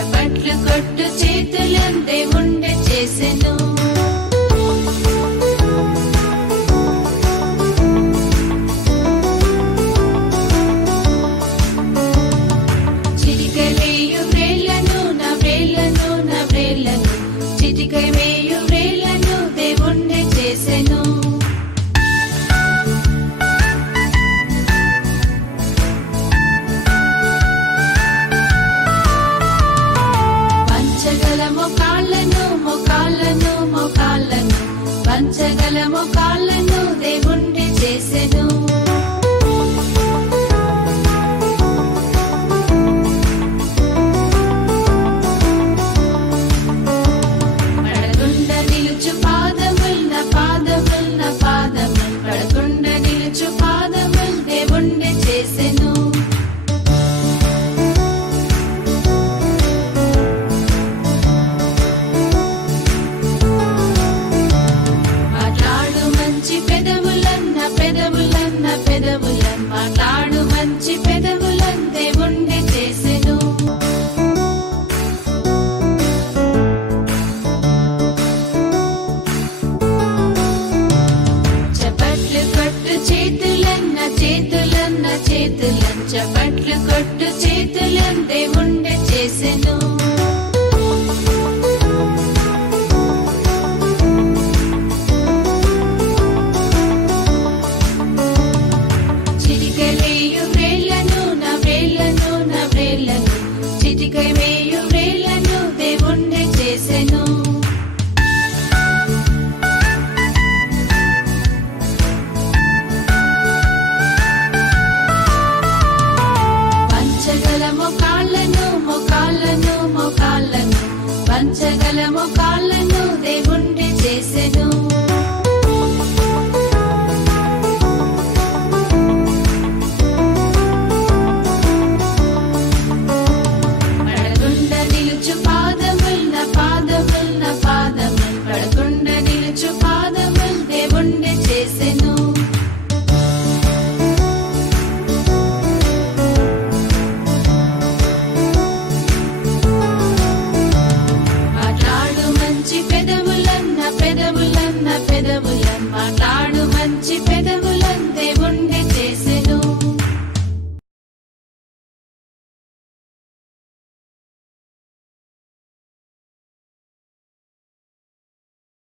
చప్పట్లు కొట్టు చేతులను దేవుండే చేసెను. చిటికవేయు వ్రేళ్లను నా వ్రేళ్లను నా వ్రేళ్లను చిటికవేయు వ్రేళ్లను దేవుండే చేసెను. పంచగల మోకాళ్ళను మోకాళ్ళను మోకాళ్ళను పంచగల మోకాళ్ళను దేవుండే చేసెను. పడకుండా నిలుచు పాదముల్ నా పాదముల్ నా పాదముల్ పడకుండా నిలుచు పాదముల్ దేవుండే చేసెను. మాట్లాడు మంచి పెదవులన్న పెదవులన్న పెదవులన్ మాట్లాడు మంచి పెదవులన్ దేవుండే చేసెను. చప్పట్లు కొట్టు చేతులన్న చేతులన్న చేతులన్ చప్పట్లు కొట్టు చేతులన్ దేవుండే చేసెను. చిటికవేయు వ్రేళ్లను నా వ్రేళ్లను నా వ్రేళ్లను చిటికవేయు వ్రేళ్లను దేవుండే చేసెను. పంచగల మోకాళ్ళను మోకాళ్ళను మోకాళ్ళను పంచగల మోకాళ్ళను దేవుండే చేసెను. పడకుండా నిలుచు పాదముల్ నా పాదముల్ నా పాదముల్ పడకుండా నిలుచు పాదముల్ దేవుండే చేసెను. మాట్లాడు మంచి పెదవులన్న పెదవులన్న పెదవులన్ మాట్లాడు